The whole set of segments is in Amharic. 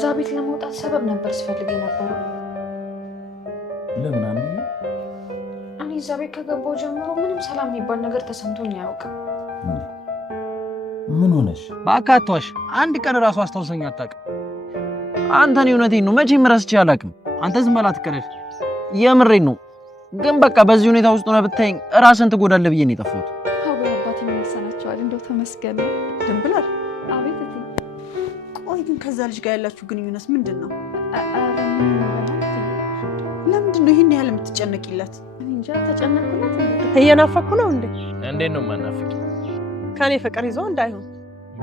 ከዛ ቤት ለመውጣት ሰበብ ነበር ስፈልግ የነበረው። ለምን አንዴ እኔ እዛ ቤት ከገባሁ ጀምሮ ምንም ሰላም የሚባል ነገር ተሰምቶኝ አያውቅም። ምን ሆነሽ? ባካቷሽ አንድ ቀን ራሱ አስታውሰኝ አታውቅም። አንተን እውነቴን ነው መቼም ረስቼ አላውቅም። አንተ ዝም በላት ቀረሽ። የምሬን ነው። ግን በቃ በዚህ ሁኔታ ውስጥ ነው ብታይኝ ራስን ትጎዳለህ ብዬ ነው የጠፋሁት። አዎ አባቴ ምን ይሰናቸዋል? እንደው ተመስገን ነው። ድንብላል። አቤት እቴ። ቆይ ግን ከዛ ልጅ ጋር ያላችሁ ግንኙነት ምንድን ነው? ኧረ ለምንድን ነው ይሄን ያህል የምትጨነቂለት? እንጃ ተጨነቅኩለት። እየናፈኩ ነው እንዴ? እንዴት ነው የማናፍቅ? ከኔ ፍቅር ይዞ እንዳይሆን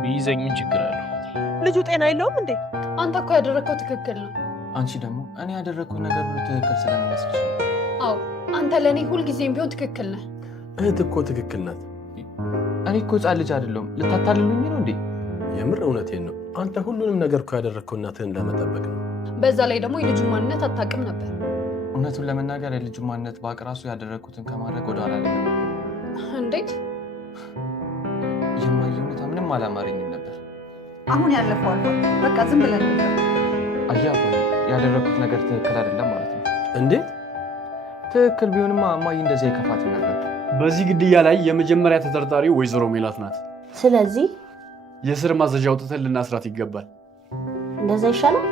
ቢይዘኝ ምን ችግር አለው? ልጁ ጤና የለውም እንዴ? አንተ እኮ ያደረከው ትክክል ነው። አንቺ ደግሞ እኔ ያደረኩት ነገር ሁሉ ትክክል ስለሚመስልሽ። አዎ አንተ ለእኔ ሁልጊዜም ቢሆን ትክክል ነህ። እህት እኮ ትክክል ናት። እኔ እኮ ሕፃን ልጅ አይደለሁም። ልታታልሉኝ ነው እንዴ? የምር እውነቴን ነው። አንተ ሁሉንም ነገር እኮ ያደረግከው እናትህን ለመጠበቅ ነው። በዛ ላይ ደግሞ የልጁን ማንነት አታውቅም ነበር። እውነቱን ለመናገር የልጁ ማንነት ባቅ ራሱ ያደረኩትን ከማድረግ ወደ ኋላ ላይ ነበር። እንዴት? የማየ ሁኔታ ምንም አላማረኝም ነበር። አሁን ያለፈው አልፏል። በቃ ዝም ብለን ነው። አያባ ያደረኩት ነገር ትክክል አይደለም ማለት ነው። እንዴት? ትክክል ቢሆንማ እማዬ እንደዚህ አይከፋትም ነበር። በዚህ ግድያ ላይ የመጀመሪያ ተጠርጣሪ ወይዘሮ ሜላት ናት። ስለዚህ የስር ማዘዣ አውጥተን ልናስራት ይገባል። እንደዛ ይሻላል።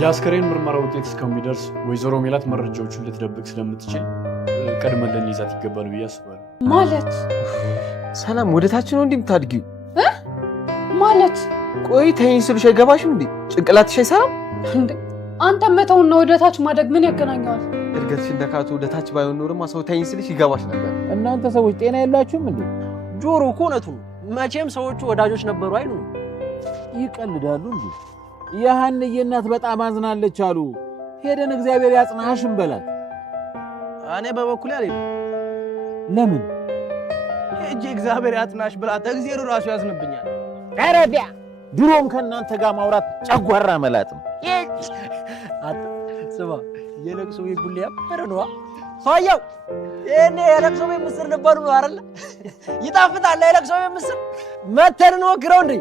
የአስከሬን ምርመራ ውጤት እስከሚደርስ ወይዘሮ ሜላት መረጃዎቹን ልትደብቅ ስለምትችል ቀድመን ልንይዛት ይገባል ብዬ አስባለሁ። ማለት ሰላም ወደ ታች ነው እንዴ የምታድጊው? ማለት ቆይ ተይኝ ስልሽ አይገባሽም እንዴ? ጭንቅላትሽ አይሰራም እንዴ? አንተ መተውና ወደ ታች ማደግ ምን ያገናኘዋል? እድገትሽ እንደካቱ ወደ ታች ባይሆን ኖርማ ሰው ተይኝ ስልሽ ይገባሽ ነበር። እናንተ ሰዎች ጤና የላችሁም እንዴ? ጆሮ እኮ እውነቱን ነው። መቼም ሰዎቹ ወዳጆች ነበሩ አይሉ ነው። ይቀልዳሉ እንዴ? የሐንዬ እናት በጣም አዝናለች አሉ። ሄደን እግዚአብሔር ያጽናሽ እንበላት። እኔ በበኩሌ አልሄድም። ለምን? ሄጄ እግዚአብሔር ያጽናሽ ብላት እግዚአብሔር ራሱ ያዝንብኛል። አረቢያ ድሮም ከእናንተ ጋር ማውራት ጨጓራ መላጥ ነው። ስማ የለቅሶ ቤት ቡሌ ያበረ ነዋ። ሰውየው ይሄኔ የለቅሶ ቤት ምስር ነበሩ ነው አይደል? ይጣፍጣል የለቅሶ ቤት ምስር። መተን እንሞክረው እንዴ?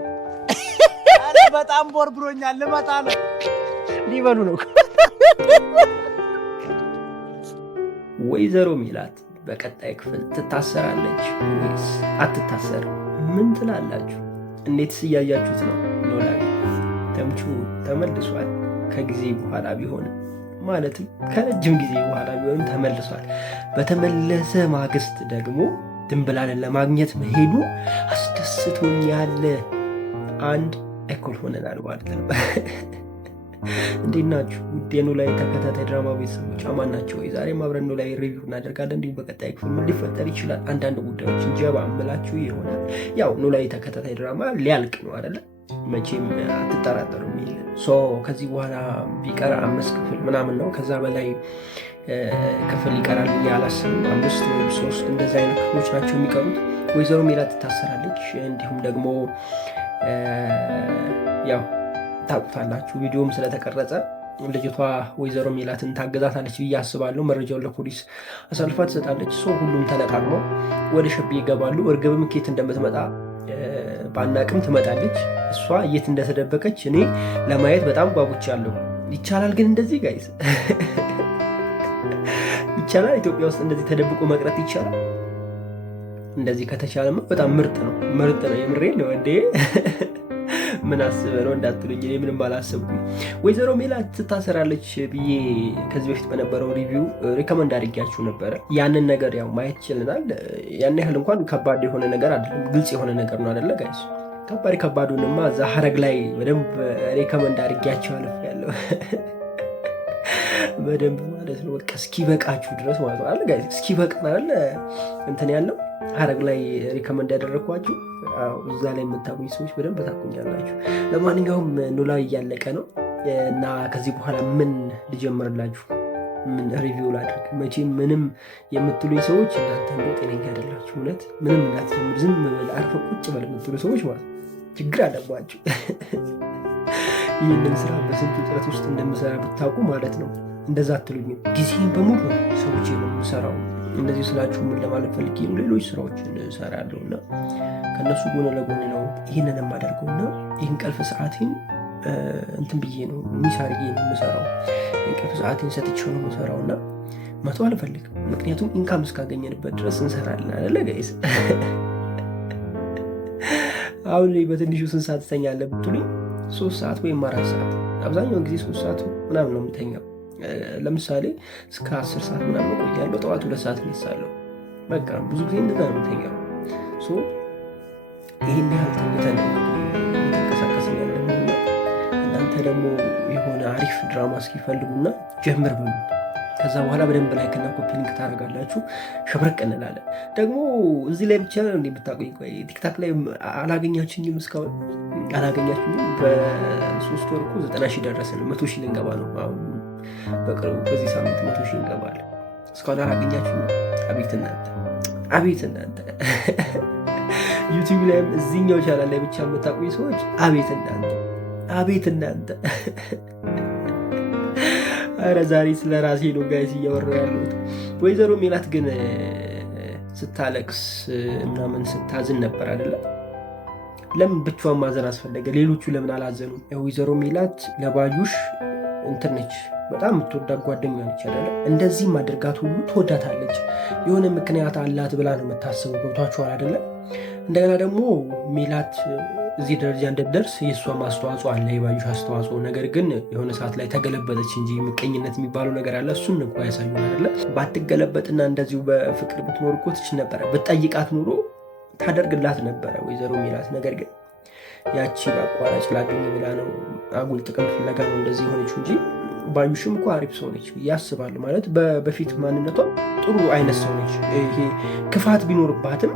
አረ በጣም ቦርብሮኛል። ልመጣ ነው። ሊበሉ ነው። ወይዘሮ ሜላት በቀጣይ ክፍል ትታሰራለች ወይስ አትታሰርም? ምን ትላላችሁ? እንዴትስ እያያችሁት ነው? ኖላዊ ተምቹ ተመልሷል። ከጊዜ በኋላ ቢሆንም ማለትም ከረጅም ጊዜ በኋላ ቢሆንም ተመልሷል። በተመለሰ ማግስት ደግሞ ድንብላልን ለማግኘት መሄዱ አስደስቶኛል። አንድ እኩል ሆነናል ማለት ነው። እንዴት ናችሁ? ውድ የኖላዊ ተከታታይ ድራማ ቤተሰቦች አማን ናቸው ወይ? ዛሬም አብረን ኖላዊ ሪቪው እናደርጋለን። እንዲሁም በቀጣይ ክፍል ምን ሊፈጠር ይችላል አንዳንድ ጉዳዮችን ጀባ እምላችሁ ይሆናል። ያው ኖላዊ ተከታታይ ድራማ ሊያልቅ ነው አይደለ? መቼም አትጠራጠሩ የሚል ከዚህ በኋላ ቢቀር 5 ክፍል ምናምን ነው። ከዛ በላይ ክፍል ይቀራል ብዬ አላስብም። 5 ወይም 3 እንደዚ አይነት ክፍሎች ናቸው የሚቀሩት። ወይዘሮ ሜላት ትታሰራለች። እንዲሁም ደግሞ ያው ታውቁታላችሁ ቪዲዮም ስለተቀረጸ ልጅቷ ወይዘሮ ሜላትን ታገዛታለች ብዬ አስባለሁ። መረጃውን ለፖሊስ አሳልፋ ትሰጣለች። ሁሉም ተለቃቅመው ወደ ሸቤ ይገባሉ። እርግብም ኬት እንደምትመጣ ባናቅም ትመጣለች። እሷ የት እንደተደበቀች እኔ ለማየት በጣም ጓጉቻለሁ። ይቻላል ግን እንደዚህ ጋይስ ይቻላል? ኢትዮጵያ ውስጥ እንደዚህ ተደብቆ መቅረት ይቻላል? እንደዚህ ከተቻለማ በጣም ምርጥ ነው። የምሬን ነው እንዴ። ምን አስበህ ነው እንዳትሉኝ፣ እኔ ምንም አላሰብኩም። ወይዘሮ ሜላት ትታሰራለች ብዬ ከዚህ በፊት በነበረው ሪቪው ሪከመንድ አድርጊያችሁ ነበረ። ያንን ነገር ያው ማየት ይችልናል። ያን ያህል እንኳን ከባድ የሆነ ነገር አይደለም፣ ግልጽ የሆነ ነገር ነው አይደለ ጋይስ? ከባዱንማ እዛ ሀረግ ላይ በደንብ ሪከመንድ አድርጊያችሁ አልፌያለሁ። በደንብ ማለት ነው። በቃ እስኪበቃችሁ ድረስ ማለት ነው አይደል ጋይስ? እስኪበቃን አይደል እንትን ያለው ሀረግ ላይ ሪከመንድ ያደረግኳችሁ። እዛ ላይ የምታውቁኝ ሰዎች በደንብ ታውቁኛላችሁ። ለማንኛውም ኖላዊ እያለቀ ነው እና ከዚህ በኋላ ምን ልጀምርላችሁ? ምን ሪቪው ላድርግ? መቼም ምንም የምትሉኝ ሰዎች እናንተ እንደው ጤነኛ አይደላችሁ። እውነት ምንም እንዳትጀምር ዝም በል አርፈህ ቁጭ በል የምትሉ ሰዎች ማለት ችግር አለባችሁ። ይህንን ስራ በስንቱ ጥረት ውስጥ እንደምሰራ ብታውቁ ማለት ነው እንደዛ አትሉኝም። ጊዜን በሙሉ ሰዎች ነው የምሰራው። እንደዚህ ስላችሁ ምን ለማለት ፈልጌ ነው፣ ሌሎች ስራዎችን እሰራለሁ እና ከእነሱ ጎን ለጎን ነው ይህንን የማደርገው እና ይህን ቀልፍ ሰዓቴን እንትን ብዬ ነው ሚስ አድርጌ ነው የምሰራው። እንቅልፍ ሰዓቴን ሰጥቼው ነው የምሰራው እና መተው አልፈልግም። ምክንያቱም ኢንካም እስካገኘንበት ድረስ እንሰራለን አይደለ ጋይስ? አሁን ላይ በትንሹ ስንት ሰዓት ትተኛለህ ብትሉኝ 3 ሰዓት ወይም 4 ሰዓት፣ አብዛኛውን ጊዜ 3 ሰዓት ምናምን ነው የምተኛው። ለምሳሌ እስከ 10 ሰዓት ምናምን ቆያለሁ። ጠዋት 2 ሰዓት እነሳለሁ። በቃ ብዙ ጊዜ እንደዛ ነው የምተኛው። ይህን ያህል ተኝተን ተንቀሳቀስን ያለነው። እናንተ ደግሞ የሆነ አሪፍ ድራማ እስኪፈልጉና ጀምር ብሉ። ከዛ በኋላ በደንብ ላይክ እና ኮፒ ሊንክ ታደርጋላችሁ። ሸብረቅ እንላለን። ደግሞ እዚህ ላይ ብቻ ነው እንደምታውቁኝ። ቆይ ቲክታክ ላይ አላገኛችሁኝም? እስካሁን አላገኛችሁኝም? በ3 ወር እኮ 90,000 ደረስን። 100,000 ልንገባ ነው አሁን በቅርቡ። በዚህ ሳምንት 100,000 እንገባለን። እስካሁን አላገኛችሁኝም? አቤት እናንተ፣ አቤት እናንተ። ዩቲዩብ ላይም እዚህኛው ቻናል ላይ ብቻ የምታውቁኝ ሰዎች አቤት እናንተ፣ አቤት እናንተ። አረ ዛሬ ስለ ራሴ ነው ጋይስ እያወራሁ ያለሁት። ወይዘሮ ሜላት ግን ስታለቅስ ምናምን ስታዝን ነበር አይደለ? ለምን ብቻዋን ማዘን አስፈለገ? ሌሎቹ ለምን አላዘኑ? ወይዘሮ ሜላት ለባዩሽ እንትን ነች፣ በጣም የምትወዳት ጓደኛ ነች አይደለ? እንደዚህም አድርጋት ሁሉ ትወዳታለች። የሆነ ምክንያት አላት ብላ ነው የምታስበው። ገብቷችኋል አይደለ? እንደገና ደግሞ ሜላት እዚህ ደረጃ እንደደርስ የእሷ አስተዋጽኦ አለ፣ የባዩሽ አስተዋጽኦ። ነገር ግን የሆነ ሰዓት ላይ ተገለበጠች እንጂ ምቀኝነት የሚባለው ነገር አለ። እሱን እንኳ ያሳዩን አይደለ? ባትገለበጥና እንደዚሁ በፍቅር ብትኖር እኮ ትችል ነበረ። ብትጠይቃት ኑሮ ታደርግላት ነበረ ወይዘሮ ሜላት። ነገር ግን ያቺ በአቋራጭ ላገኝ ብላ ነው፣ አጉል ጥቅም ፍለጋ ነው እንደዚህ ሆነች እንጂ ባዩሽም እኮ አሪፍ ሰው ነች ያስባሉ። ማለት በፊት ማንነቷ ጥሩ አይነት ሰው ነች። ይሄ ክፋት ቢኖርባትም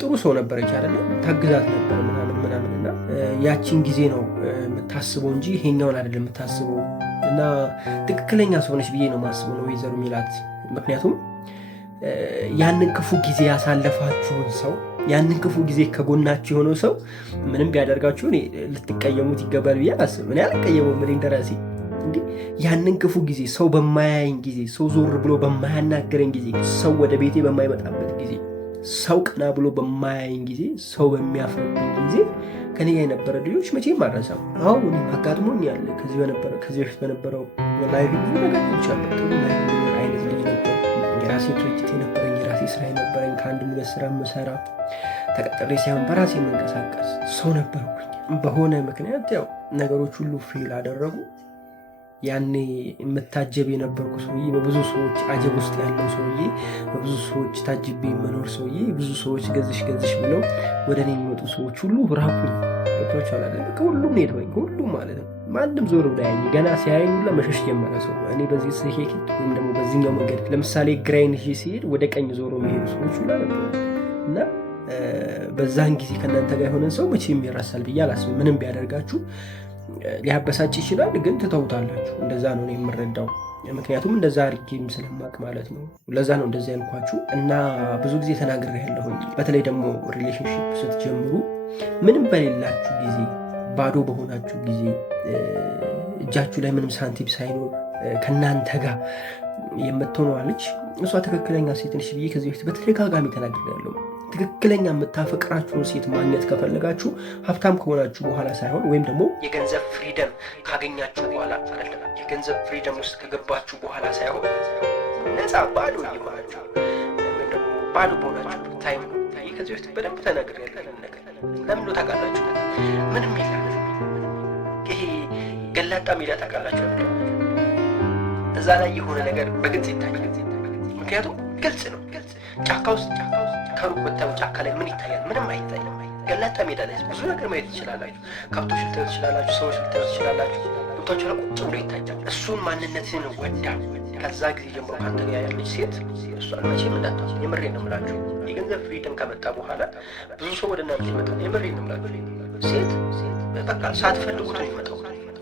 ጥሩ ሰው ነበረች አይደለ? ታግዛት ነበር ምናምን ምናምን። እና ያቺን ጊዜ ነው የምታስበው እንጂ ይሄኛውን አይደለም የምታስበው። እና ትክክለኛ ሰው ነች ብዬ ነው የማስበው ነው ወይዘሮ ሜላት። ምክንያቱም ያንን ክፉ ጊዜ ያሳለፋችሁን ሰው፣ ያንን ክፉ ጊዜ ከጎናችሁ የሆነው ሰው ምንም ቢያደርጋችሁ ልትቀየሙት ይገባል ብዬ አላስብም። እኔ አልቀየሙም። እኔ እንደራሴ እንዲህ ያንን ክፉ ጊዜ፣ ሰው በማያየኝ ጊዜ፣ ሰው ዞር ብሎ በማያናገረኝ ጊዜ፣ ሰው ወደ ቤቴ በማይመጣበት ጊዜ፣ ሰው ቀና ብሎ በማያየኝ ጊዜ፣ ሰው በሚያፍርብኝ ጊዜ ከኔ ጋር የነበረ ልጆች መቼም አልረሳም። አሁን አጋጥሞኝ ያለ ከዚህ በፊት በነበረው ላይፍ ብዙ ነገር ይቻላል። ጥሩ ላይፍ አይነት ልጅ ነበር። የራሴ ድርጅት የነበረኝ፣ የራሴ ስራ የነበረኝ፣ ከአንድ ሁለት ስራ የምሰራ ተቀጥሬ ሳይሆን በራሴ የምንቀሳቀስ ሰው ነበርኩኝ። በሆነ ምክንያት ያው ነገሮች ሁሉ ፌል አደረጉ። ያኔ የምታጀብ የነበርኩ ሰውዬ፣ በብዙ ሰዎች አጀብ ውስጥ ያለው ሰውዬ፣ በብዙ ሰዎች ታጅቤ መኖር ሰውዬ፣ ብዙ ሰዎች ገዝሽ ብለው ወደ እኔ የሚመጡ ሰዎች ሁሉ ራቁኝ። ገብቶች አላለ ከሁሉም ሄድኩኝ፣ ከሁሉም ማለት ነው። ማንም ዞር ብላ ያኝ ገና ሲያየኝ ሁላ መሸሽ ጀመረ ሰው። እኔ በዚህ ስሄድ ወይም ደግሞ በዚህኛው መንገድ ለምሳሌ ግራይን ሲሄድ ወደ ቀኝ ዞሮ የሚሄዱ ሰዎች ሁላ ነበሩ። እና በዛን ጊዜ ከእናንተ ጋር የሆነን ሰው መቼም ይረሳል ብዬ አላስብም። ምንም ቢያደርጋችሁ ሊያበሳጭ ይችላል፣ ግን ትተውታላችሁ። እንደዛ ነው እኔ የምረዳው። ምክንያቱም እንደዛ አድርጌም ስለማቅ ማለት ነው። ለዛ ነው እንደዛ ያልኳችሁ። እና ብዙ ጊዜ ተናግሬ ያለሁኝ፣ በተለይ ደግሞ ሪሌሽንሽፕ ስትጀምሩ ምንም በሌላችሁ ጊዜ፣ ባዶ በሆናችሁ ጊዜ፣ እጃችሁ ላይ ምንም ሳንቲም ሳይኖር ከእናንተ ጋር የምትሆነዋ ልጅ እሷ ትክክለኛ ሴት ነች ብዬ ከዚህ በፊት በተደጋጋሚ ተናግሬ ያለሁ። ትክክለኛ የምታፈቅራችሁን ሴት ማግኘት ከፈለጋችሁ ሀብታም ከሆናችሁ በኋላ ሳይሆን፣ ወይም ደግሞ የገንዘብ ፍሪደም ካገኛችሁ በኋላ አይደለም፣ የገንዘብ ፍሪደም ውስጥ ከገባችሁ በኋላ ሳይሆን፣ ነፃ ባዶ እየሆናችሁ ወይም ደግሞ ባዶ በሆናችሁ ታይም ነው። ይህ ከዚህ በፊት በደንብ ተናግሬ ያለ ነገር ለምን ታውቃላችሁ? ምንም የለም። ይሄ ገላጣ ሜዳ ታውቃላችሁ? እዛ ላይ የሆነ ነገር በግልጽ ይታያል። ምክንያቱም ግልጽ ነው። ጫካ ውስጥ ከሩቅ ወጥተው ጫካ ላይ ምን ይታያል? ምንም አይታይም። ገላጣ ሜዳ ላይ ብዙ ነገር ማየት ትችላላችሁ። ከብቶች ልታዩ ትችላላችሁ። ሰዎች ልታዩ ትችላላችሁ። ቦታዎች ላይ ቁጭ ብሎ ይታያል። እሱን ማንነትን ወዳ ከዛ ጊዜ ጀምሮ ከአንተ ጋር ያለች ሴት እሷን መቼም እንዳታሱ። የምሬን ነው የምላችሁ። የገንዘብ ፍሪደም ከመጣ በኋላ ብዙ ሰው ወደ እናንተ ይመጣል። የምሬን ነው የምላችሁ። ሴት በቃ ሳትፈልጉት ነው ይመጣው።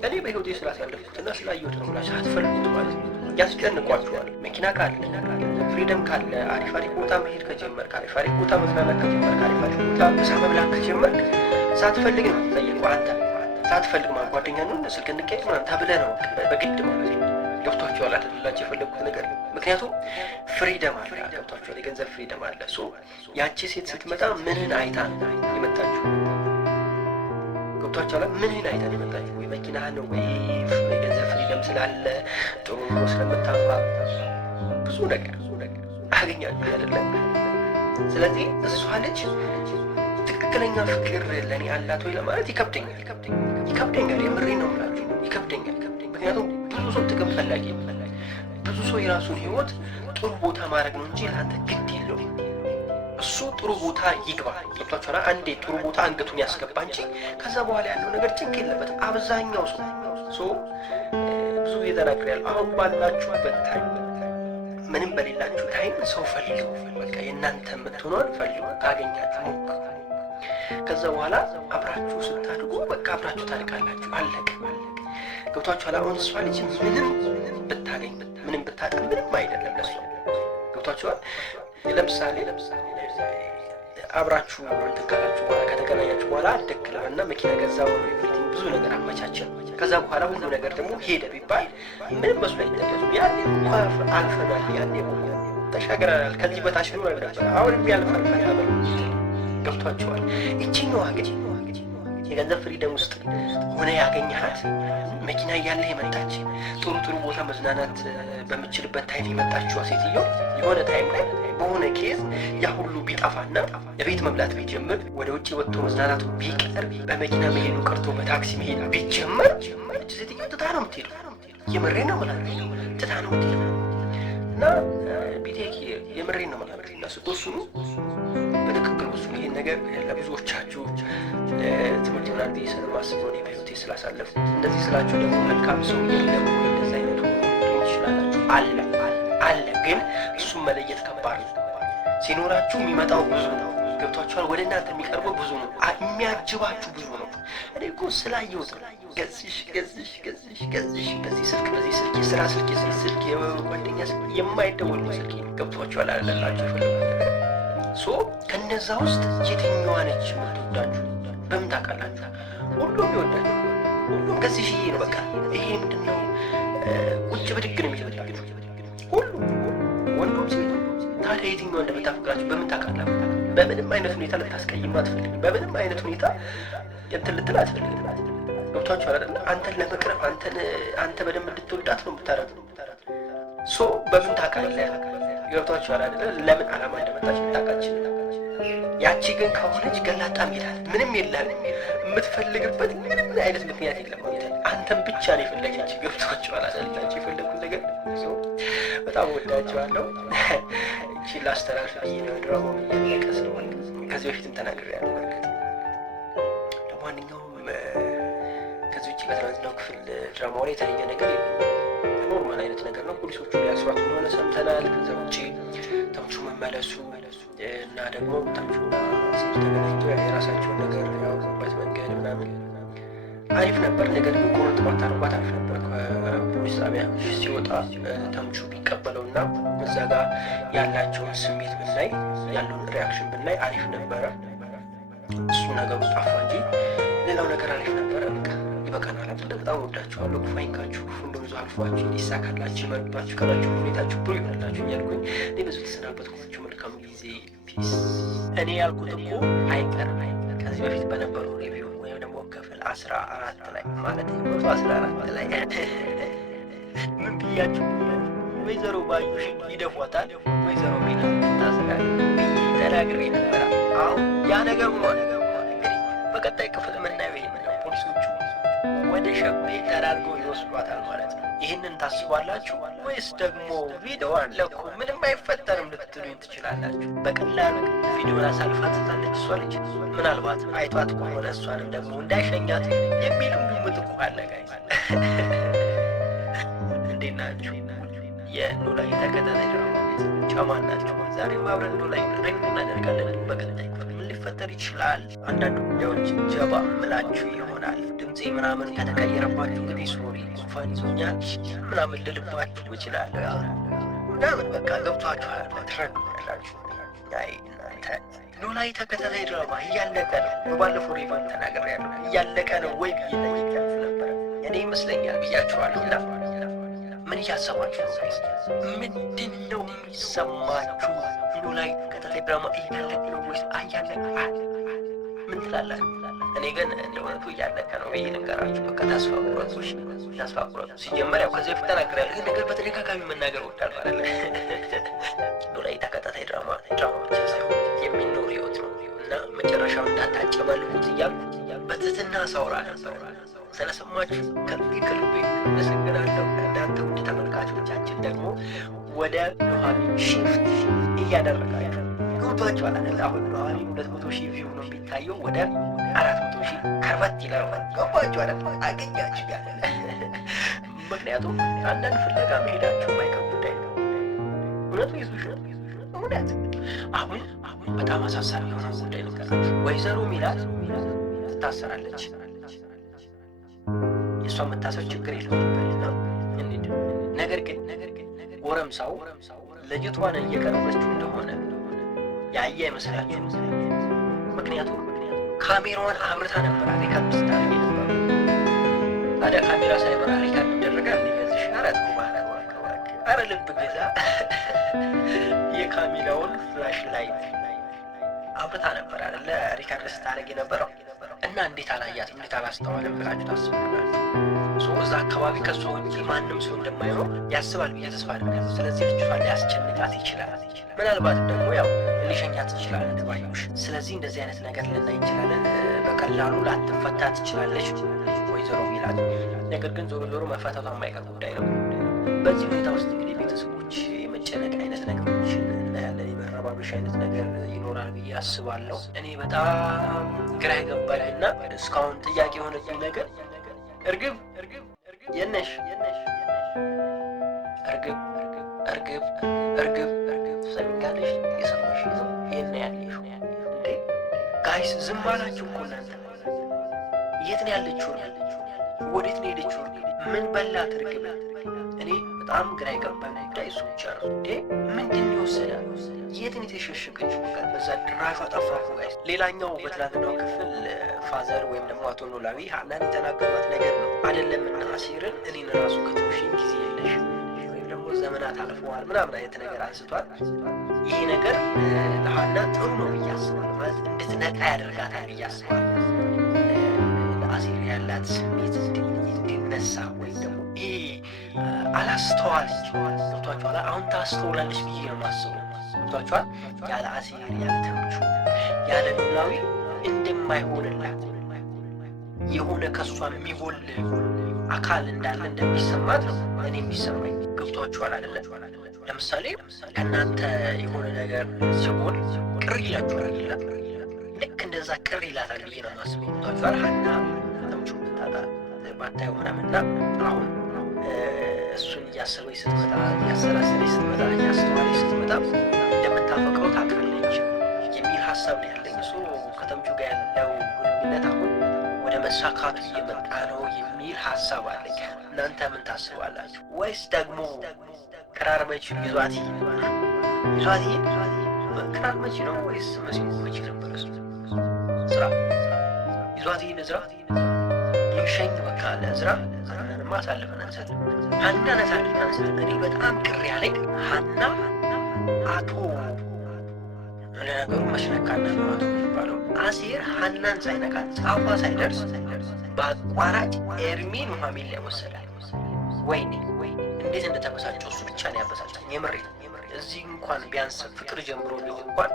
እኔ በህይወቴ ስላሳለፍኩትና ስላየሁት ነው የምላችሁ። ሳትፈልጉት ማለት ነው። ያስጨንቋችኋል። መኪና ካለ፣ ፍሪደም ካለ፣ አሪፍ ቦታ መሄድ ከጀመርክ፣ አሪፍ ቦታ መዝናናት ከጀመርክ፣ አሪፍ ቦታ ምሳ መብላት ከጀመርክ ሳትፈልግ ነው የምትጠየቀው። አንተ ሳትፈልግ ማለት ጓደኛ ነው ስልክ እንቀይር ምናምን ተብለህ ነው በግድ ማለት ነው። ገብቷችኋል አይደላችሁ? የፈለግኩት ነገር ነው። ምክንያቱም ፍሪደም አለ። ገብቷችኋል? የገንዘብ ፍሪደም አለ። ያቺ ሴት ስትመጣ ምንን አይታ የመጣችሁ? ገብቷችኋል? ገብቶሻል። ምንህን አይተን የመጣችሁ ወይ መኪና ነው ወይ የገንዘብ ፍሪደም ስላለ ጥሩ ኑሮ ስለምታባ ብዙ ነገር አገኛችሁ አይደለም። ስለዚህ እሷ ልጅ ትክክለኛ ፍቅር ለእኔ አላት ወይ ለማለት ይከብደኛል። የምሬን ነው የምላችሁ ይከብደኛል። ምክንያቱም ብዙ ሰው ጥቅም ፈላጊ ብዙ ሰው የራሱን ህይወት ጥሩ ቦታ ማድረግ ነው እንጂ ለአንተ ግድ የለው። እሱ ጥሩ ቦታ ይግባ ገብቷችኋል። አንዴ ጥሩ ቦታ አንገቱን ያስገባ እንጂ ከዛ በኋላ ያለው ነገር ጭንቅ የለበት። አብዛኛው ሰው ብዙ ጊዜ ተናግሬያለሁ። አሁን ባላችሁበት ታይም ምንም በሌላችሁ ታይም ሰው ፈልጉ። በቃ የእናንተ የምትሆነውን ፈልጉ። ካገኛችሁ ሞክሩ። ከዛ በኋላ አብራችሁ ስታድጉ በቃ አብራችሁ ታድጋላችሁ። አለቀ። ገብቷችኋል። አሁን እሷ ልጅ ምንም ብታገኝ ምንም ብታጣ ምንም አይደለም ለሷ። ገብቷችኋል። ለምሳሌ አብራችሁ ተካላችሁ በኋላ ከተገናኛችሁ በኋላ አደክለና መኪና ገዛው ብዙ ነገር አመቻቸን። ከዛ በኋላ ሁሉ ነገር ደግሞ ሄደ ቢባል ምንም መስሎ አይታየም። ያኔ አልፈናል። ያኔ ተሻግረናል። ከዚህ በታች ነው አይደለም። አሁን ያልፋል። ገብቷችኋል። እቺኛዋ ግን የገንዘብ ፍሪደም ውስጥ ሆነ ያገኘሃት መኪና እያለህ የመጣች ጥሩ ቦታ መዝናናት በምችልበት ታይም የመጣችዋ ሴትዮ የሆነ ታይም ላይ በሆነ ኬዝ ያ ሁሉ ቢጠፋና የቤት መብላት ቢጀምር ወደ ውጭ ወጥቶ መዝናናቱ ቢቀር በመኪና መሄዱ ቀርቶ በታክሲ መሄድ ቢጀምር እች ሴትዮ ትታ ነው የምትሄዱ። የምሬ ነው ማለት ትታ ነው የምትሄዱ። እና ቢቴክ የምሬ ነው ማለት እና ስትወስኑ በትክክል ወስኑ። ይህን ነገር ለብዙዎቻችሁ ትምህርት ይሆናል ብዬ ስለማስብ ነው በህይወቴ ስላሳለፍኩት። እንደዚህ ስላችሁ ደግሞ መልካም ሰው የለም ወይ እንደዚህ አይነቱ ትችላላችሁ። አለ ግን እሱም መለየት ከባድ ነው። ሲኖራችሁ የሚመጣው ብዙ ነው። ገብቷችኋል። ወደ እናንተ የሚቀርበው ብዙ ነው። የሚያጅባችሁ ብዙ ነው። እኔ እኮ ስላየሁት ገዝሽ በዚህ ስልክ የስራ ስልክ ስልክ የጓደኛ ስልክ የማይደወል ስልክ ገብቷችኋል። አለላችሁ ሶ ከነዛ ውስጥ የትኛዋ ነች የምትወዳችሁ? በምን ታውቃላችሁ? ሁሉም ይወዳችሁ። ሁሉም ከዚህ ሽዬ ነው። በቃ ይሄ ምንድነው ቁጭ ብድግ ነው የሚወዳችሁ ሁሉም ወንዶም ሴት። ታዲያ የትኛዋ እንደምታፈቅራችሁ በምን ታውቃላችሁ? በምንም አይነት ሁኔታ ልታስቀይም አትፈልግም። በምንም አይነት ሁኔታ እንትን ልትል አትፈልግም። ገብቷችኋል አይደል? አንተን ለመቅረብ አንተ በደንብ እንድትወዳት ነው የምታረገው። ሶ በምን ታውቃለህ? ገብቷችኋል አይደል? ለምን ዓላማ እንደመጣች ታውቃለች። ያቺ ግን ከሆነች ገላጣ ሜዳል ምንም የለም። የምትፈልግበት ምንም አይነት ምክንያት የለም። አንተን ብቻ ነው የፈለገች። ገብቷችኋል አይደል? አንቺ የፈለግኩት ነገር በጣም ወዳችኋለሁ። እቺ ላስተላልፍ ብዬ ነው። ድራማው እያለቀ ስለሆነ ከዚህ በፊትም ተናግሬያለሁ። ለማንኛውም ከዚህ ውጭ በትናንትናው ክፍል ድራማው ላይ የተለየ ነገር ኖርማል አይነት ነገር ነው። ፖሊሶቹ ሊያስሯት እንደሆነ ሰምተናል። ከዛ ውጭ ተምቹ መመለሱ እና ደግሞ ተምቹና ሴት ተገናኝተው የራሳቸውን ነገር ያወቁበት መንገድ ምናምን አሪፍ ነበር። ነገር ግን ቁርጥ ባታረጓት አሪፍ ነበር። ከፖሊስ ጣቢያ ሲወጣ ተምቹ ቢቀበለውና እዛ ጋር ያላቸውን ስሜት ብናይ ያለውን ሪያክሽን ብናይ አሪፍ ነበረ። እሱ ነገሩ ጠፋ እንጂ ሌላው ነገር አሪፍ ነበረ። በቃ ይበቃናል። በጣም ወዳችኋለሁ። ክፋይንካችሁ ክፉ እንደብዙ አልፏችሁ እንዲሳካላችሁ ይመርባችሁ ከላችሁ ሁኔታችሁ ብሩ ይሆንላችሁ እያልኩኝ እኔ ብዙ ተሰናበትኳችሁ። መልካም ጊዜ። ፒስ። እኔ ያልኩት እኮ አይቀርም ከዚህ በፊት በነበሩ ሪቪው ወይም ደግሞ ክፍል 14 ላይ ማለት 14 ላይ ምን ብያችሁ ወይዘሮ ባዩሽ ይደፏታል፣ ወይዘሮ ሜላ ታስራል ተናግሬ ነበር። አሁን ያ ነገር ሆኗል። እንግዲህ በቀጣይ ክፍል የምናየው ይሄን ነው። ፖሊሶቹ ወደ ሸቤ ተራርገው ይወስዷታል ማለት ነው። ይህንን ታስባላችሁ ወይስ ደግሞ ቪዲዮ አለ እኮ ምንም አይፈጠርም ልትሉኝ ትችላላችሁ። በቀላሉ ቪዲዮን አሳልፋ ትታለች እሷ ልጅ። ምናልባት አይቷት ከሆነ እሷንም ደግሞ እንዳይሸኛት የሚልም ግምት እኮ አለ። ጋይስ እንዴት ናችሁ? የኖላዊ ተከታታይ ድራማ ጫማን ናችሁ። ዛሬም አብረን ኖላዊ ሬክ እናደርጋለን። በቀጣይ ክፍል ምን ሊፈጠር ይችላል? አንዳንድ ጉዳዮች ጀባ ምላችሁ ይሆናል። ድምፄ ምናምን ከተቀየረባችሁ እንግዲህ ሶሪ፣ ጉንፋን ይዞኛል ምናምን ልልባችሁ እችላለሁ ምናምን በቃ ገብቷችኋል። ትረዱኛላችሁ። አይ እናንተ ኖላዊ ተከታታይ ድራማ እያለቀ ነው። በባለፈው ሪቫን ተናግሬያለሁ። እያለቀ ነው ወይ ብዬ ጠይቄያችሁ ነበር። እኔ ይመስለኛል ብያችኋለሁ። እና ምን እያሰባችሁ ነው? ምንድን ነው የሚሰማችሁ? ኖላዊ ተከታታይ ድራማ እያለቀ ነው ወይስ አያለቀ? ምን ትላላችሁ? እኔ ግን እንደ እውነቱ እያለቀ ነው ብዬ ልንገራችሁ። በቃ ተስፋ ቁረጡ፣ ተስፋ ቁረጡ። ሲጀመር ያው ከዚህ በፊት ተናግሬያለሁ፣ ግን ነገር በተደጋጋሚ መናገር እወዳለሁ አይደለ? ኖላዊ ተከታታይ ድራማ ብቻ ሳይሆን የሚኖር ህይወት ነው እና መጨረሻው እንዳታጨማልቁት እያልኩ በትህትና ሳውራ ነበር። ስለሰማችሁ ከልቤ አመሰግናለሁ። እናንተ ውድ ተመልካቾቻችን ደግሞ ወደ ኑሃሚን ሽፍት እያደረጋችሁ ገብቷችኋል አይደል? አሁን ኑሃሚን 200,000 ቪው ነው የሚታየው፣ ወደ 400,000 ከርበት ይላል። ገባችኋል? አገኛችሁ ያለ ምክንያቱም አንዳንድ ፍለጋ መሄዳችሁ የማይቀር ጉዳይ ነው። እውነቱ ይዙሽ ነው እውነት። አሁን በጣም አሳሳቢ የሆነ ጉዳይ ልንገራችሁ። ወይዘሮ ሜላት ትታሰራለች። የእሷ መታሰር ችግር የለበትና ነገር ግን ጎረምሳው ልጅቷን እየቀረበችው እንደሆነ ያየ አይመስላችሁ? ምክንያቱም ካሜራዋን አብርታ ነበር ሪካርድ ስታደርግ ነበር። ታዲያ ካሜራ ሳይበራ ሪካርድ ይደረጋል? እንደዚህ ሻረት ማለት ነው። አረ ልብ ገዛ የካሜራውን ፍላሽ ላይት አብርታ ነበር አይደለ ሪካርድ ስታደርግ የነበረው። እና እንዴት አላያትም እንዴት አላስተዋልም ብላችሁ ታስባላችሁ? እዛ አካባቢ ከሷ ውጪ ማንም ሰው እንደማይኖር ያስባል ብዬ ተስፋ አደርጋለሁ። ስለዚህ ልጅቷን ሊያስጨንቃት ይችላል። ምናልባት ደግሞ ያው ሊሸኛት ይችላል እንደባዩሽ። ስለዚህ እንደዚህ አይነት ነገር ልናይ እንችላለን። በቀላሉ ላትፈታ ትችላለች ወይዘሮ ሜላት። ነገር ግን ዞሮ ዞሮ መፈታቷ የማይቀር ጉዳይ ነው። በዚህ ሁኔታ ውስጥ እንግዲህ ቤተሰቦች የመጨነቅ አይነት ነገሮች እናያለን። የመረባበሽ አይነት ነገር ይኖራል ብዬ አስባለሁ። እኔ በጣም ግራ የገባኝና እስካሁን ጥያቄ የሆነብኝ ነገር እርግብ የነሽ እርግብ ሰሚኛለሽ? የሰማሽ ነው የነ ያለሽው እንዴ? ጋይስ ዝም አላችሁ እኮ እናንተ። የት ነው ያለችው? ወዴት ነው ሄደችው? ምን በላት እርግብ? እኔ በጣም ግራ የገባኝ ጉዳይ እሱ ብቻ ነው። እንዴ ምንድን ነው የወሰዳት? የት ነው የተሸሸገችው? በዛ ድራሿ ጠፋኩ ጋይስ። ሌላኛው በትናንትናው ክፍል ፋዘር ወይም ደግሞ አቶ ኖላዊ ሀናን የተናገሯት ነገር ነው አይደለም? እና አሲርን እኔን ራሱ ከተውሽኝ ጊዜ የለሽ ወይም ደግሞ ዘመናት አልፈዋል ምናምን አይነት ነገር አንስቷል። ይሄ ነገር ለሀና ጥሩ ነው ብዬ አስባለሁ። ማለት እንድትነቃ ያደርጋታል ብዬ አስባለሁ። ለአሲር ያላት ስሜት እንዲነሳ ወይም ደግሞ ይሄ አላስተዋለች። ገብቷችኋል? አሁን ታስተውላለች ብዬ ነው የማስበው። ገብቷችኋል? ያለ አሲር ያለ ተምቹ ያለ ኖላዊ እንደማይሆንላት የሆነ ከሷ የሚጎል አካል እንዳለ እንደሚሰማት ነው እኔ የሚሰማኝ። ገብቷችኋል አይደለ? ለምሳሌ ከእናንተ የሆነ ነገር ሲጎል ቅር ይላችኋል። ልክ እንደዛ ቅር ይላታል ብዬ ነው የማስበው። ገብቷችኋል? ሀና ተምቹ ባታየው ምናምንና አሁን እሱን እያሰበች ስትመጣ እያሰላሰለች ስትመጣ እያስተዋለች ስትመጣ እንደምታፈቅረው ታውቃለች የሚል ሀሳብ ነው ያለኝ። እሱ ከተምቹ ጋር ያለው ግንኙነት አሁን ወደ መሳካቱ እየመጣ ነው የሚል ሀሳብ አለኝ። እናንተ ምን ታስባላችሁ? ወይስ ደግሞ ቅራር መች ይዟት ቅራር መች ነው ወይስ መች ነበር እሱ ስራ ይዟት እዝራ ይሸኝ በቃ ለእዝራ ሀናንማ አሳልፈን አንሰጥም። ሀናን አሳልፈን አንሰጥም። እኔ በጣም ቅር ያለኝ ሀና አቶ ለነገሩ መሽነካና ነው አቶ የሚባለው አሲር ሀናን ሳይነካት ጫፏ ሳይደርስ በአቋራጭ ኤርሚን ኑሃሚን ላይ ወሰዳል። ወይኔ እንዴት እንደተበሳጨው እሱ ብቻ ነው ያበሳጨኝ። የምሬ እዚህ እንኳን ቢያንስ ፍቅር ጀምሮ ቢሆን እንኳን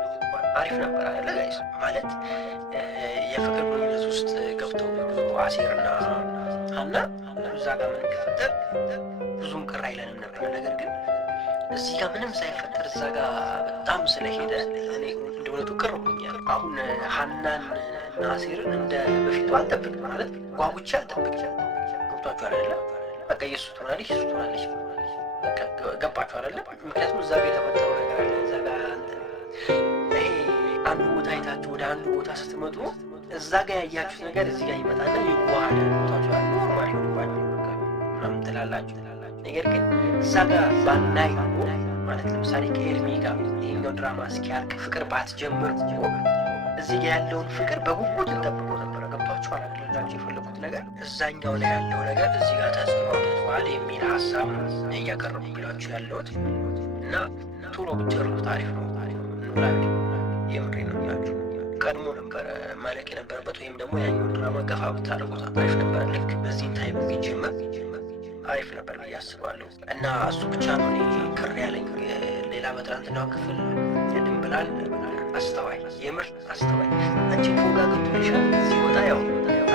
አሪፍ ነበር አይደለ ጋይስ? ማለት የፍቅር ግንኙነት ውስጥ ገብተው አሲርና ሀና እዛ ጋር ምን ቢፈጠር ብዙም ቅር አይለንም ነበር። ነገር ግን እዚህ ጋር ምንም ሳይፈጠር እዛ ጋር በጣም ስለሄደ እኔ እንደ እውነቱ ቅር ብሎኛል። አሁን ሀናን እና አሲርን እንደ በፊቱ አልጠብቅም ማለት ጓጉቻ አልጠብቅም። ገብቷችኋል አይደለ? በቃ የሱ ትሆናለች የሱ ትሆናለች በቃ ገባችሁ አይደለ? ምክንያቱም እዛ ጋር የተፈጠረው ነገር አለ። እዛ ጋር ይሄ አንዱ ቦታ አይታችሁ ወደ አንዱ ቦታ ስትመጡ እዛ ጋር ያያችሁት ነገር እዚህ ጋር ይመጣና ይዋሃዳል። ቦታችኋል ኖርማል ምናምን ትላላችሁ። ነገር ግን እዛ ጋር ባናይ ማለት ለምሳሌ ከኤርሚ ጋር ይሄኛው ድራማ እስኪያልቅ ፍቅር ባትጀምር እዚህ ጋር ያለውን ፍቅር በጉጉት እንጠብቀው ነበረ። ገብቷችኋል አይደላችሁ? የፈለኩት ነገር እዛኛው ላይ ያለው ነገር እዚህ ጋር ተጽዕኖ አምጥቷል የሚል ሀሳብ እያቀረብኩላችሁ ያለሁት እና ቶሎ ብትጨርሱት አሪፍ ነው። ኖላዊ የምሬ ነው ያላችሁ። ቀድሞ ነበረ ማለቅ የነበረበት ወይም ደግሞ ያኛው ድራማ ገፋ ብታደርጉት አሪፍ ነበር። ልክ በዚህን ታይም ቢጀመር አሪፍ ነበር ብዬ አስባለሁ። እና እሱ ብቻ ነው እኔ ቅር ያለኝ። ሌላ በትናንትናው ክፍል ድንብላል አስተዋይ፣ የምር አስተዋይ አንቺን ፎጋ ገብቶልሻል። ሲወጣ ያው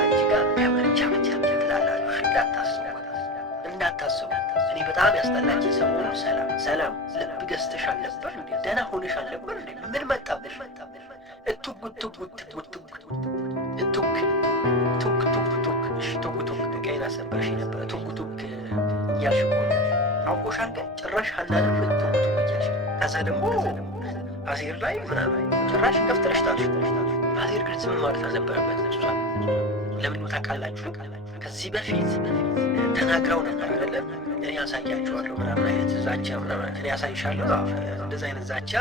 አንቺ ጋር ከመቻ ትላላችሁ። እንዳታስቡ እኔ በጣም ያስጠላችን ሰሞኑን ሰላም ልብ ገዝተሻል ነበር እንዴ? ደህና ሆነሻል ነበር እንዴ? ምን መጣብሽ? እቱክ ቀይና ሰበርሽ ነበር። ቱክ እያልሽ አውቆሻል። ግን ጭራሽ ሀናንም ቱክ እያልሽ ከዛ ደግሞ አሴር ላይ ምናምን ጭራሽ ከፍተሽ ታልሽ። አሴር ግን ዝም ማለት አልነበረበት። እሷን ለምን ታውቃላችሁ? ከዚህ በፊት ተናግረው ነበር አይደለም? እኔ ያሳያችኋለሁ ምናምን አይነት ዛቻ ምናምን እኔ ያሳይሻለሁ እንደዛ አይነት ዛቻ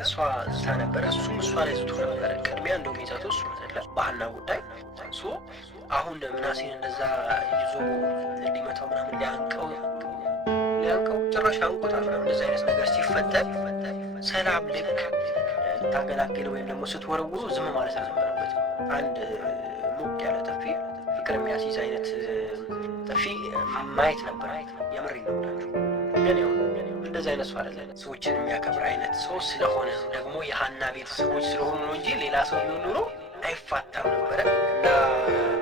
እሷ ዝታ ነበረ። እሱም እሷ ላይ ዝቶ ነበረ። ቅድሚያ እንደውም ይዛተው እሱ አይደለም ባህልና ጉዳይ እሱ አሁን ምናሴን እንደዛ ይዞ እንዲመታው ምናምን ሊያንቀው ጭራሽ አንቆታል ምናምን እንደዛ አይነት ነገር ሲፈጠር ሰላም ልክ ታገላገለ ወይም ደግሞ ስትወረውሩ ዝም ማለት አልነበረበት። አንድ ሞቅ ያለ ጥፊ ፍቅር የሚያስይዝ አይነት ጥፊ ማየት ነበር። የምሬ ነው ብላችሁ ግን ያው እንደዚህ አይነት ሰው አይደለም። ሰዎችን የሚያከብር አይነት ሰው ስለሆነ ደግሞ የሀና ቤተሰቦች ስለሆኑ ነው እንጂ ሌላ ሰው ቢሆን ኖሮ አይፋታም ነበረ። እና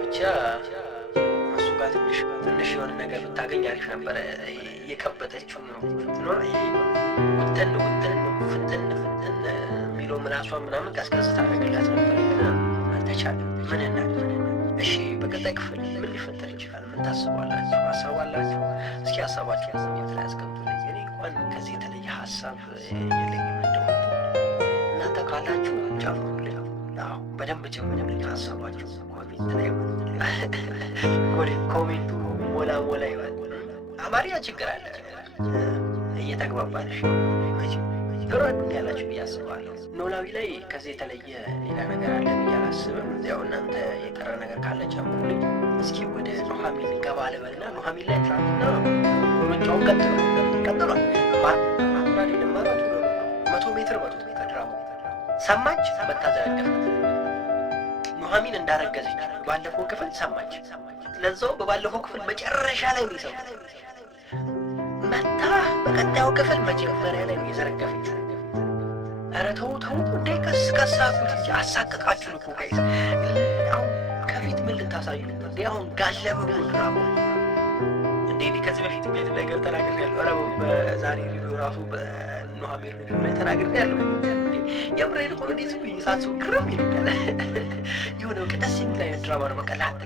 ብቻ እሱ ጋር ትንሽ የሆነ ነገር ብታገኝ አሪፍ ነበረ። የከበተችው ነው ትኖር ውጥን ፍትን የሚለው ምላሷን ምናምን ቀስቀስ ታደርግላት ነበረ። ግን አልተቻለም። ምን እናድርግ? እሺ በቀጣይ ክፍል ምን ሊፈጠር ይችላል? ምን ታስባላችሁ? ሀሳባላችሁ? እስኪ ሀሳባችሁ ኮሜንት ላይ አስቀምጡልኝ። እኔ እንኳን ከዚህ የተለየ ሀሳብ የለኝም። እንደው እናንተ ካላችሁ ጨምሩልኝ። በደንብ ጨምሩልኝ ሀሳባችሁ ኮሜንት ላይ። ኮሜንቱ ሞላ ይባል። አማርኛ ችግር አለ እየተግባባልሽ ግሯድ ያላችሁ ብዬ አስባለሁ። ኖላዊ ላይ ከዚህ የተለየ ሌላ ነገር አለ ብዬ አላስብም። ያው እናንተ የቀረ ነገር ካለ ጨምሩልኝ። እስኪ ወደ ኑሐሚን ገባ ልበልና ኑሐሚን ላይ ትናንትና ሩጫውን ቀጥሏል። ልማቱ 100 ሜትር በጡት ከድራሙ ሰማች። መታዘረገፈ ኑሐሚን እንዳረገዘች ባለፈው ክፍል ሰማች። ለዛው በባለፈው ክፍል መጨረሻ ላይ ነው የሰማች። መታ በቀጣዩ ክፍል መጀመሪያ ላይ ነው የዘረገፈችው። ኧረ ተው እንዴ! ቀስ አድርጉት እንጂ አሳቀቃችሁን እኮ ጋይስ። አሁን ከፊት ምን ልታሳዩ እንዴ? አሁን ጋለበ ድራማ እንዴ! ከዚህ በፊት ቤት ነገር ተናግሬያለሁ። ኧረ በዛሬ ቪዲዮ ራሱ በኑሐሚን ቪዲዮ ላይ ተናግሬያለሁ። የምሬን እኮ እንዴ! ዝም ብዬ ሳስበው ግርም ይለኛል። የሆነ ቀስ የሚል አይነት ድራማ ነው። በቃ ላት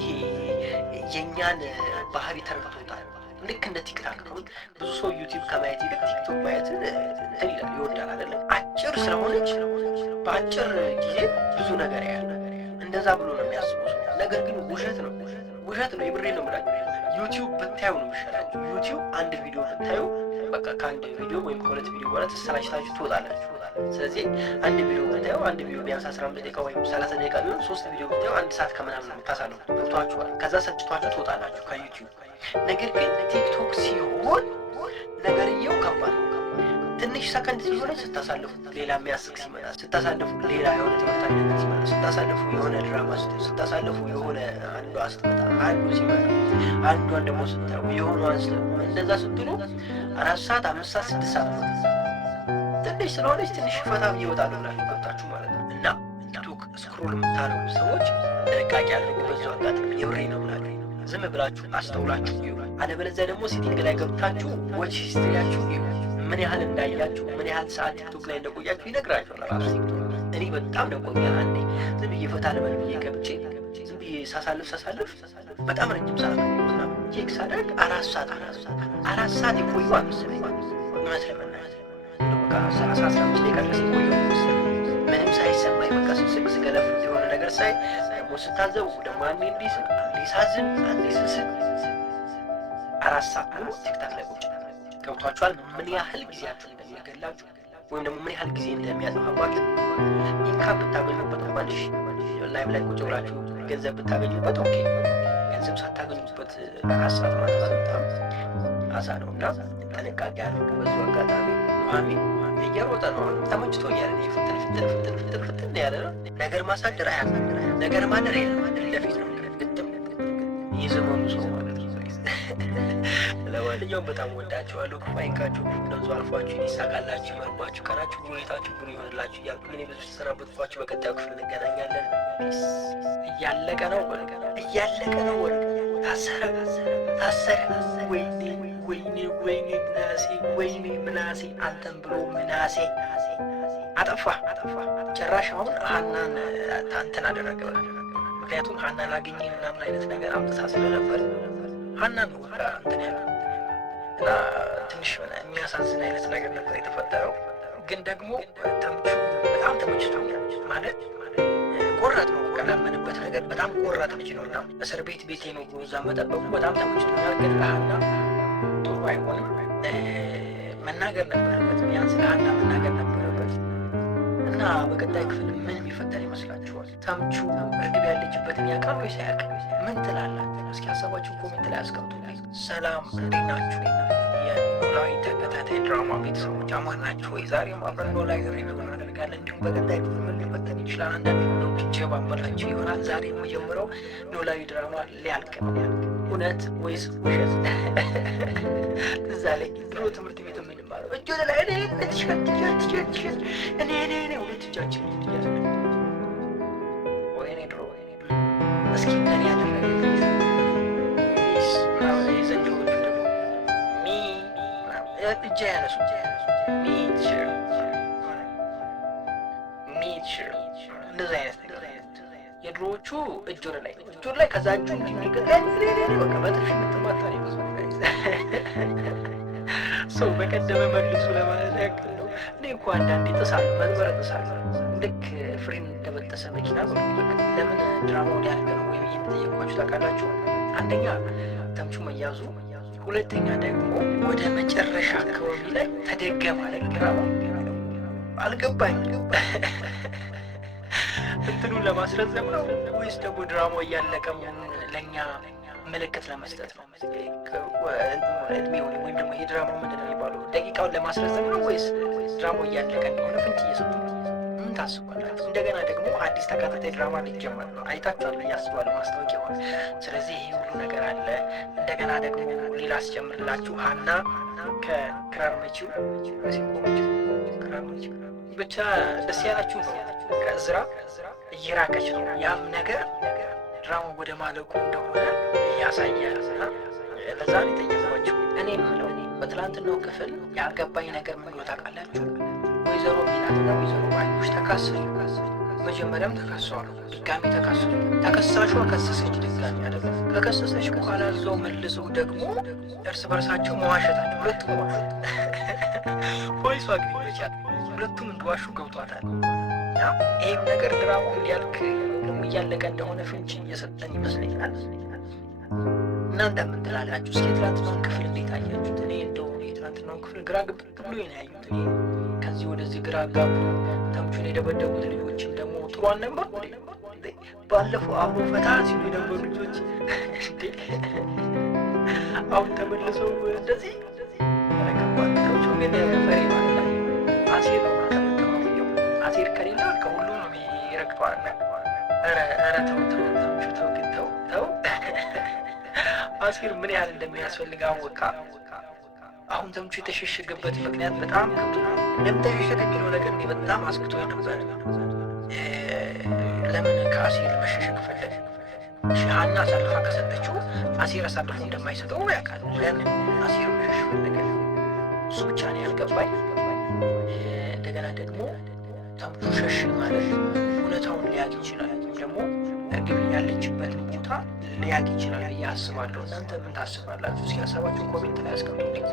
ይሄ የእኛን ባህሪ ተረድቶታል። ልክ እንደ ቲክታክ ነው። ብዙ ሰው ዩቲዩብ ከማየት ይልቅ ቲክቶክ ማየትን እንትን ይላል፣ ይወዳል አይደለም? አጭር ስለሆነች በአጭር ጊዜ ብዙ ነገር ያለ እንደዛ ብሎ ነው የሚያስቡ ሰው። ነገር ግን ውሸት ነው። የብሬ ነው የምላችሁ። ዩቲዩብ ብታዩ ነው የሚሻላችሁ። ዩቲዩብ አንድ ቪዲዮ ብታዩ በቃ ከአንድ ቪዲዮ ወይም ከሁለት ቪዲዮ በኋላ ተሰላችታችሁ ትወጣላችሁ። ስለዚህ አንድ ቪዲዮ ብታዩ አንድ ቪዲዮ ቢያንስ 15 ደቂቃ ወይም 30 ደቂቃ ቢሆን 3 ቪዲዮ ብታዩ 1 ሰዓት ከምናምን የምታሳልፉ ገብቷችኋል። ከዛ ሰጭቷችሁ ትወጣላችሁ ከዩቲዩብ። ነገር ግን ቲክቶክ ሲሆን ነገርየው ከባድ ነው። ትንሽ ሰከንድ ሲሆነ ስታሳልፉ ሌላ የሚያስቅ ሲመጣ፣ ስታሳልፉ ሌላ የሆነ ትምህርታዊ ነገር ሲመጣ፣ ስታሳልፉ የሆነ ድራማ ስታሳልፉ የሆነ አንዷ ስትመጣ፣ አንዱ ሲመጣ፣ አንዷን ደግሞ ስታዩ የሆኑ እንደዛ ስትሉ 4 ሰዓት 5 ሰዓት 6 ሰዓት ነው። ትንሽ ስለሆነች ትንሽ ፈታ ይወጣሉ ብላችሁ ገብታችሁ ማለት ነው። እና ቲክቶክ ስክሮል የምታደርጉ ሰዎች ጥንቃቄ አድርጉ። በዚሁ አጋጣሚ የብሬ ነው ብላችሁ ዝም ብላችሁ አስተውላችሁ ይሁ። አለበለዚያ ደግሞ ሴቲንግ ላይ ገብታችሁ ዎች ሂስትሪያችሁ ይሁ። ምን ያህል እንዳያችሁ ምን ያህል ሰዓት ቲክቶክ ላይ እንደቆያችሁ ይነግራችኋል ራሱ ቲክቶክ። እኔ በጣም ደቆኛል። አንዴ ዝም ብዬ ፈታ ልበል ብዬ ገብቼ ዝም ብዬ ሳሳልፍ በጣም ረጅም ሰዓት ነው ቼክ ሳደርግ 4 ሰዓት የቆዩ አልመሰለኝ። እውነት ለመናገር በቃ 15 ደቂቃ ድረስ የቆዩ ምንም ሳይሰማኝ በቃ ስገለፍ የሆነ ነገር ሳይ ደግሞ ስታዘቡ ደግሞ አንዴ እንዲሳዝን አንዴ ስስቅ 4 ሰዓት ሙሉ ቲክታክ ላይ ቁጭ ገብቷችኋል። ምን ያህል ጊዜያችሁ እንደሚገላችሁ ወይም ደግሞ ምን ያህል ጊዜ እንደሚያጠፋባችሁ ኢንካም ብታገኙበት እንኳን እሺ፣ ላይቭ ላይ ቁጭ ብላችሁ ገንዘብ ብታገኙበት ኦኬ። ገንዘብ ሳታገኙበት 4 ሰዓት ማጥፋት በጣም አዛ ነው እና ጥንቃቄ አድርጉ። በዚሁ አጋጣሚ ኑሐሚን እየሮጠ ነው። ተመችቶኛል። ፍትን ያለ ነው። ነገር ማሳደር ነገር ማደር የለም። ለፊት ነው ግጥም የዘመኑ ሰው ማለት ነው። ለማንኛውም በጣም ወዳችኋለሁ። ክፉ አይንካችሁ፣ ነዙ አልፏችሁ፣ ይሳካላችሁ፣ ይመርባችሁ፣ ቀናችሁ ሁኔታችሁ ብሩ ይሆንላችሁ እያልኩ እኔ ብዙ ተሰናበትኳችሁ። በቀጣዩ ክፍል እንገናኛለን። እያለቀ ነው። ታሰረ። ወይኔ ምናሴ አንተን ብሎ ምናሴ አጠፋ። ጭራሽ አሁን ሀናን እንትን አደረገ። ምክንያቱም ሀናን አገኘ ምናምን አይነት ነገር አምጥታ ስለነበር ሀናን ነው በቃ እንትን ያለ እና ትንሽ የሚያሳዝን አይነት ነገር ነበር የተፈጠረው። ግን ደግሞ ተምቹ በጣም ተመችቶኛል። ማለት ቆራጥ ነው። በቃ ላመንበት ነገር በጣም ቆራጥ ልጅ ነው እና እስር ቤት ቤቴ ነው ብሎ እዛ መጠበቁ በጣም ተመችቶኛል። ግን ለሀና ጥሩ አይሆንም። መናገር ነበረበት፣ ቢያንስ ለሀና መናገር ነበረበት። እና በቀጣይ ክፍል ምን የሚፈጠር ይመስላችኋል? ተምቹ እርግብ ያለችበትን ያውቃል ወይስ አያውቅም? ምን ትላላችሁ? እስኪ ሀሳባችሁን ኮሜንት ላይ አስቀምጡልኝ። ሰላም፣ እንዴት ናችሁ? የኖላዊ ተከታታይ ድራማ ቤተሰቦች አማን ናችሁ ወይ? ዛሬም አብረን ኖላዊ ሪቪው እናደርጋለን። እንዲሁም በቀጣይ ክፍል ምን ሊፈጠር ይችላል? አንዳንድ ቪዲዮዎች ጀባመላችሁ ይሆናል። ዛሬ የምጀምረው ኖላዊ ድራማ ሊያልቅ ነው። እውነት ወይስ ውሸት? እዛ ላይ ድሮ ትምህርት ቤት የምንማረው እጅ ወደ ላይ እኔ ሁለት እጃችን እያለ ወይኔ ድሮ እስኪ እኔ ያደረገ ዘንድሮቹ ደግሞ እጃ ያነሱ ሚትሽር እንደዚ አይነት ነገር የድሮዎቹ እጅ ወደ ላይ ከዛ እጁ በቃ በጥፊ የምትማታ ሰው በቀደመ መልሱ ለማለት ያክል ነው። እኔ እኮ አንዳንዴ ጥሳለሁ፣ መዝበረ ጥሳለሁ። ልክ ፍሬን እንደበጠሰ መኪና ለምን ድራማው ሊያልቅ ነው ወይ ብዬ የምጠየቅኳችሁ ታውቃላችሁ? አንደኛ ተምቹ መያዙ፣ ሁለተኛ ደግሞ ወደ መጨረሻ አካባቢ ላይ ተደገመ አለ ድራማው። አልገባኝ እንትኑን ለማስረዘም ነው ወይስ ደግሞ ድራማው እያለቀ መሆኑን ለእኛ ምልክት ለመስጠት ነው? እድሜው ወይም ደግሞ የድራማው ምንድን ነው የሚባለው ደቂቃውን ለማስረዘም ነው ወይስ ድራማው እያለቀ እንደሆነ ፍንጭ እየሰጡ ምን ታስባላችሁ? እንደገና ደግሞ አዲስ ተከታታይ ድራማ ሊጀመር ነው። አይታችኋል ብዬ አስባለሁ ማስታወቂያውን። ስለዚህ ይህ ሁሉ ነገር አለ። እንደገና ደግሞ ሌላ አስጀምርላችሁ ሀና ከክራር መቺው ብቻ ደስ ያላችሁ ነው። ከእዝራ እየራቀች ነው። ያም ነገር ድራማው ወደ ማለቁ እንደሆነ ያሳያል። እና ለዛ ነው የጠየኳቸው። እኔ የምለው በትላንትናው ክፍል ያልገባኝ ነገር ምን ነው ታውቃላችሁ? ወይዘሮ ሜላትና ወይዘሮ ባዩሽ ተካሰሱ። መጀመሪያም ተካሰዋል፣ ድጋሚ ተካሰሱ። ተከሳሿ ከሰሰች፣ ድጋሚ አደለ። ከከሰሰች በኋላ እዛው መልሰው ደግሞ እርስ በርሳቸው መዋሸታቸው። ሁለቱም ዋሹ። ፖሊሷ አግኝቻት ሁለቱም እንደዋሹ ገብቷታል። ይህም ነገር ድራማው እንዲያልቅ እያለቀ እንደሆነ ፍንጭ እየሰጠን ይመስለኛል። እናንተ ምን ትላላችሁ? እስኪ የትናንትናውን ክፍል እንዴት አያችሁት? እኔ እንደሆነ የትናንትናውን ክፍል ግራ ግብት ብሎ ነው ያዩት። እኔ ከዚህ ወደዚህ ግራ ጋቡ። ተምቹን የደበደቡት ልጆችም ደግሞ ጥሩ አልነበር። ባለፈው አብሮ ፈታ ሲሉ የነበሩ ልጆች አሁን ተመልሰው እንደዚህ ረገባል። ተምቹ ግን ፈሪ ማለት ነው። አሴር ነው ተመተማው። አሴር ከሌላ ከሁሉ ነው ይረግጠዋል። ኧረ ተው አሴር ምን ያህል እንደሚያስፈልግ አወቃ። አሁን ተምቹ የተሸሸገበት ምክንያት በጣም ከብቶ እንደምተሸሸገ የሚለው ነገር እኔ በጣም አስክቶ ነበር። ለምን ከአሴር መሸሸግ ፈለግ? ሀና አሳልፋ ከሰጠችው አሴር አሳልፎ እንደማይሰጠው ያውቃል። ለምን አሴር መሸሽ ፈለገ? እሱ ብቻ ነው ያልገባኝ። እንደገና ደግሞ ተምቹ ሸሽ ማለት እውነታውን ሊያውቅ ይችላል፣ ደግሞ እርግብ ያለችበትን ቦታ ሊያውቅ ይችላል ብዬ አስባለሁ። እናንተ ምን ታስባላችሁ? እስኪ ሀሳባችሁን ኮሜንት ላይ አስቀምጡልኝ።